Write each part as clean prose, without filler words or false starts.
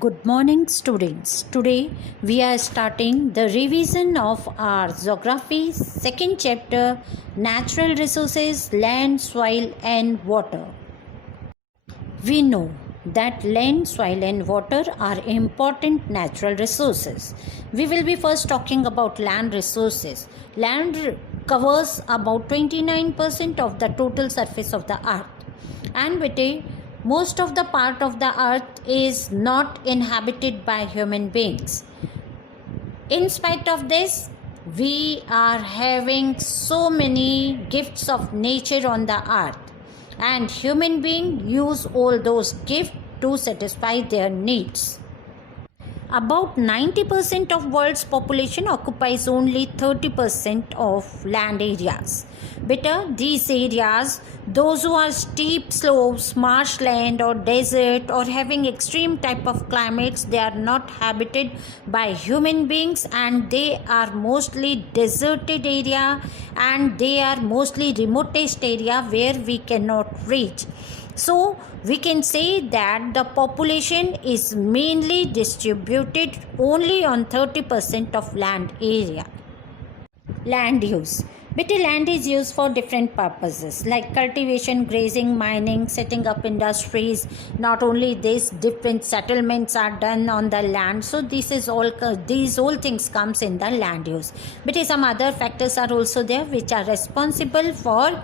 Good morning, students. Today we are starting the revision of our geography second chapter, natural resources, land, soil and water. We know that land, soil and water are important natural resources. We will be first talking about land resources. Land covers about 29% of the total surface of the earth, and most of the part of the earth is not inhabited by human beings. In spite of this, we are having so many gifts of nature on the earth, and human beings use all those gifts to satisfy their needs. About 90% of world's population occupies only 30% of land areas. These areas, those who are steep slopes, marshland or desert or having extreme type of climates, they are not habited by human beings, and they are mostly deserted area, and they are mostly remotest area where we cannot reach. So we can say that the population is mainly distributed only on 30% of land area. Land use. Land is used for different purposes like cultivation, grazing, mining, setting up industries. Not only this, different settlements are done on the land. So these all things comes in the land use. Some other factors are also there which are responsible for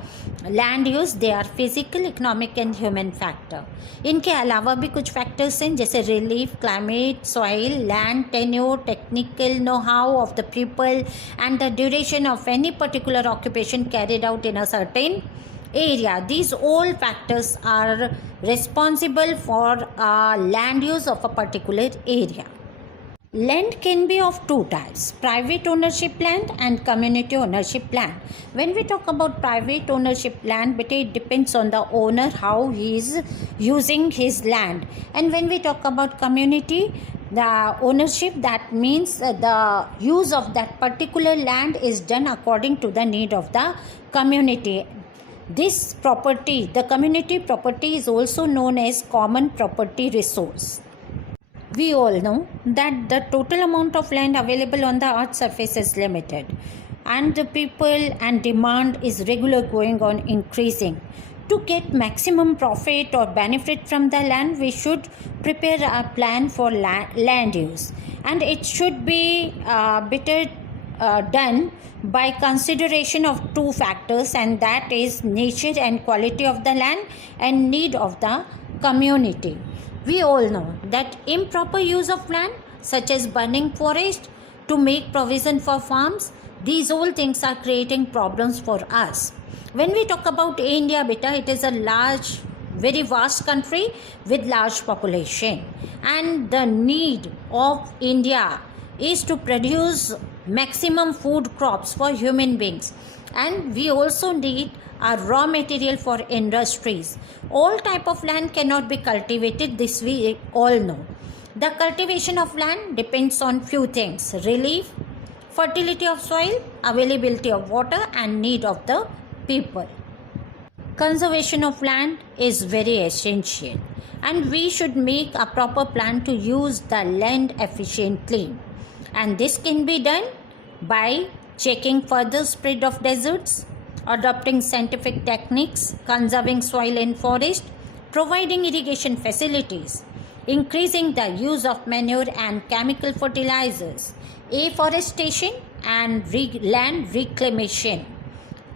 land use. They are physical, economic and human factor. इनके अलावा भी कुछ factors हैं जैसे relief, climate, soil, land tenure, technical know how of the people and the duration of any particular occupation carried out in a certain area. These all factors are responsible for land use of a particular area. Land can be of two types: private ownership land and community ownership land. When we talk about private ownership land, it depends on the owner how he is using his land. And when we talk about community, the ownership, that means the use of that particular land is done according to the need of the community. This property, the community property, is also known as common property resource. We all know that the total amount of land available on the earth's surface is limited, and the people and demand is regularly going on increasing. To get maximum profit or benefit from the land, we should prepare a plan for land use, and it should be done by consideration of two factors, and that is nature and quality of the land and need of the community. We all know that improper use of land, such as burning forest to make provision for farms, these all things are creating problems for us. When we talk about India, it is a large, very vast country with large population, and the need of India is to produce maximum food crops for human beings, and we also need a raw material for industries. All type of land cannot be cultivated, this we all know. The cultivation of land depends on few things: relief, fertility of soil, availability of water and need of the people. Conservation of land is very essential, and we should make a proper plan to use the land efficiently, and this can be done by checking further spread of deserts, adopting scientific techniques, conserving soil and forest, providing irrigation facilities, increasing the use of manure and chemical fertilizers, afforestation and land reclamation,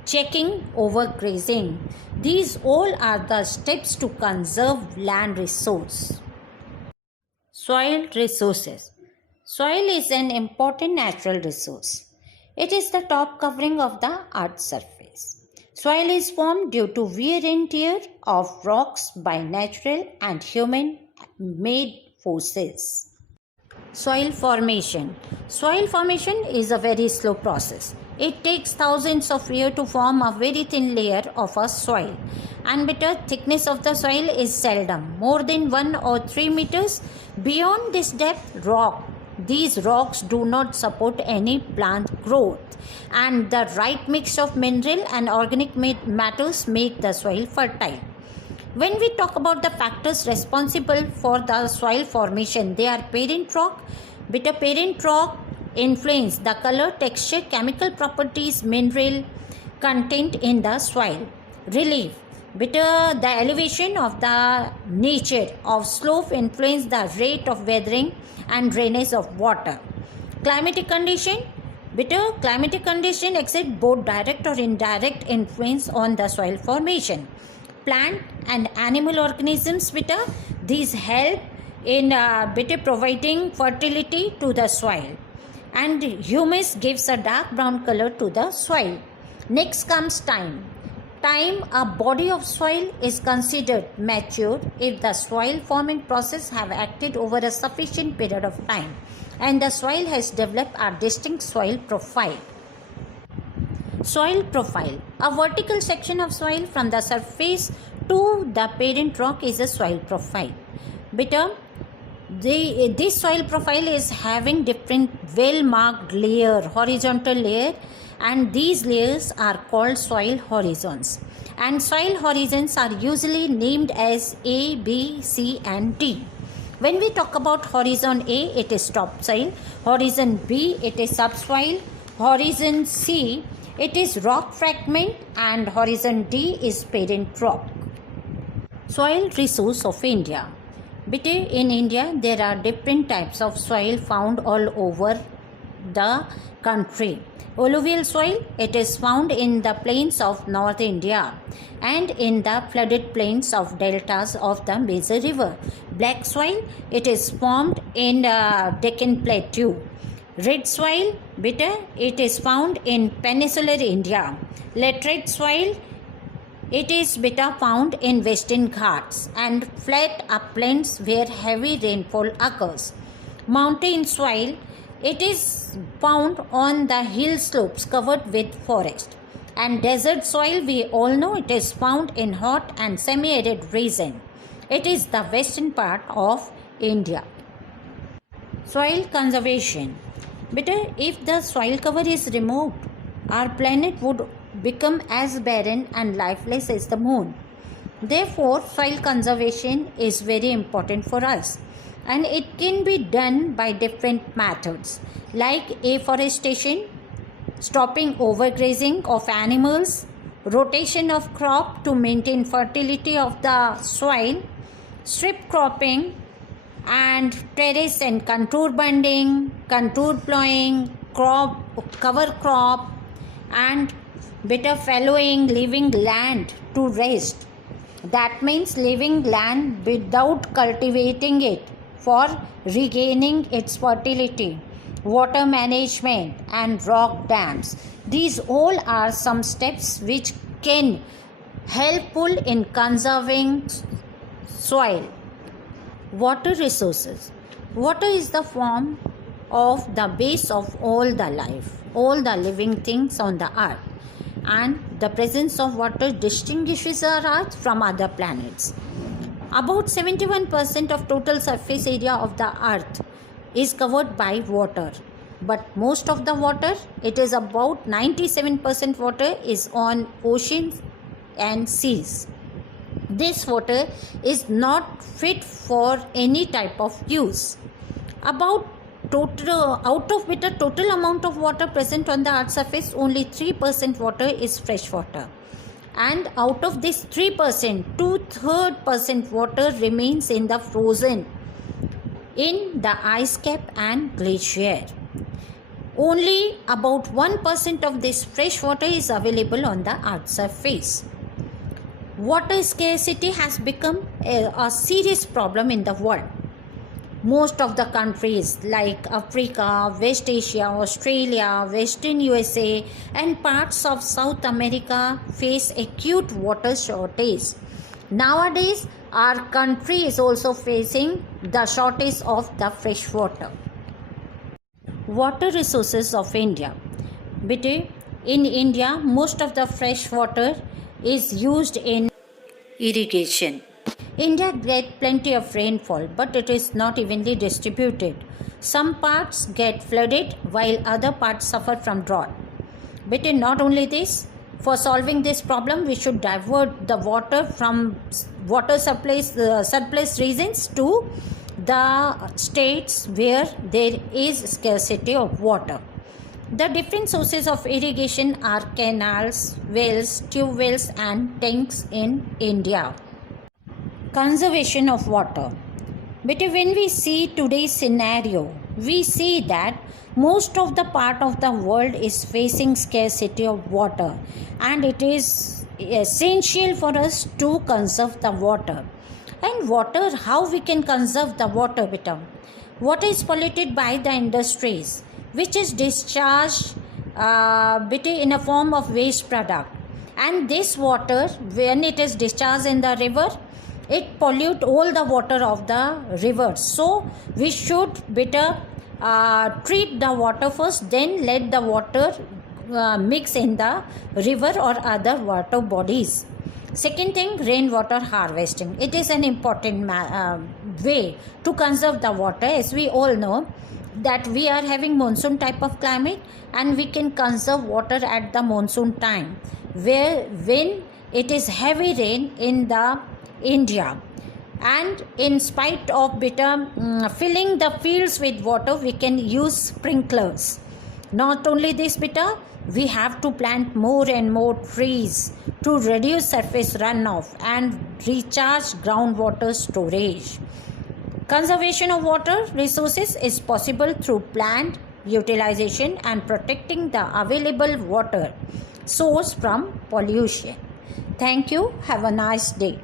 checking overgrazing. These all are the steps to conserve land resource. Soil resources. Soil is an important natural resource. It is the top covering of the earth's surface. Soil is formed due to wear and tear of rocks by natural and human-made forces. Soil formation. Soil formation is a very slow process. It takes thousands of years to form a very thin layer of a soil, and the thickness of the soil is seldom more than 1 or 3 meters. Beyond this depth, these rocks do not support any plant growth, and the right mix of mineral and organic matters make the soil fertile. When we talk about the factors responsible for the soil formation, they are parent rock. Beta parent rock influence the color, texture, chemical properties, mineral content in the soil. Relief. Beta the elevation of the nature of slope influence the rate of weathering and drainage of water. Climatic condition. Beta climatic condition exert both direct or indirect influence on the soil formation. Plant and animal organisms, beta these help in beta providing fertility to the soil, and humus gives a dark brown color to the soil. Next comes time. Time, a body of soil is considered mature if the soil forming process have acted over a sufficient period of time and the soil has developed a distinct soil profile. Soil profile. A vertical section of soil from the surface to the parent rock is a soil profile. Beta, this soil profile is having different well-marked layer, horizontal layer, and these layers are called soil horizons. And soil horizons are usually named as A, B, C and D. When we talk about horizon A, it is topsoil. Horizon B, it is subsoil. Horizon C, it is rock fragment, and horizon D is parent rock. Soil resource of India. In India, there are different types of soil found all over the country. Alluvial soil, it is found in the plains of North India and in the flooded plains of deltas of the major river. Black soil, it is formed in Deccan Plateau. Red soil, it is found in peninsular India. Laterite soil, it is found in Western Ghats and flat uplands where heavy rainfall occurs. Mountain soil, it is found on the hill slopes covered with forest. And desert soil, we all know it is found in hot and semi-arid region. It is the western part of India. Soil conservation. If the soil cover is removed, our planet would become as barren and lifeless as the moon. Therefore, soil conservation is very important for us, and it can be done by different methods like afforestation, stopping overgrazing of animals, rotation of crop to maintain fertility of the soil, strip cropping, and terrace and contour bunding, contour plowing, cover crop, and fallowing, leaving land to rest. That means leaving land without cultivating it for regaining its fertility, water management and rock dams. These all are some steps which can helpful in conserving soil. Water resources. Water is the form of the base of all the life, all the living things on the earth, and the presence of water distinguishes our earth from other planets. About 71% of total surface area of the earth is covered by water, but most of the water, it is about 97% water, is on oceans and seas. This water is not fit for any type of use. Out of the total amount of water present on the earth's surface, only 3% water is fresh water. And out of this 3%, 2/3% water remains in the frozen in the ice cap and glacier. Only about 1% of this fresh water is available on the earth's surface. Water scarcity has become a serious problem in the world. Most of the countries like Africa, West Asia, Australia, Western USA and parts of South America face acute water shortage. Nowadays, our country is also facing the shortage of the fresh water. Water resources of India. In India, most of the fresh water is used in irrigation. India gets plenty of rainfall, but it is not evenly distributed. Some parts get flooded while other parts suffer from drought. But not only this, For solving this problem, we should divert the water from water surplus regions to the states where there is scarcity of water. The different sources of irrigation are canals, wells, tube wells, and tanks in India. Conservation of water. But when we see today's scenario, we see that most of the part of the world is facing scarcity of water, and it is essential for us to conserve the water. And water, how we can conserve the water, beta? Water is polluted by the industries, which is discharged in a form of waste product. And this water, when it is discharged in the river, it pollute all the water of the river. So we should better treat the water first, then let the water mix in the river or other water bodies. Second thing, rainwater harvesting. It is an important way to conserve the water. As we all know that we are having monsoon type of climate, and we can conserve water at the monsoon time, when it is heavy rain in the India. And in spite of filling the fields with water, we can use sprinklers. Not only this, we have to plant more and more trees to reduce surface runoff and recharge groundwater storage. Conservation of water resources is possible through planned utilization and protecting the available water source from pollution. Thank you. Have a nice day.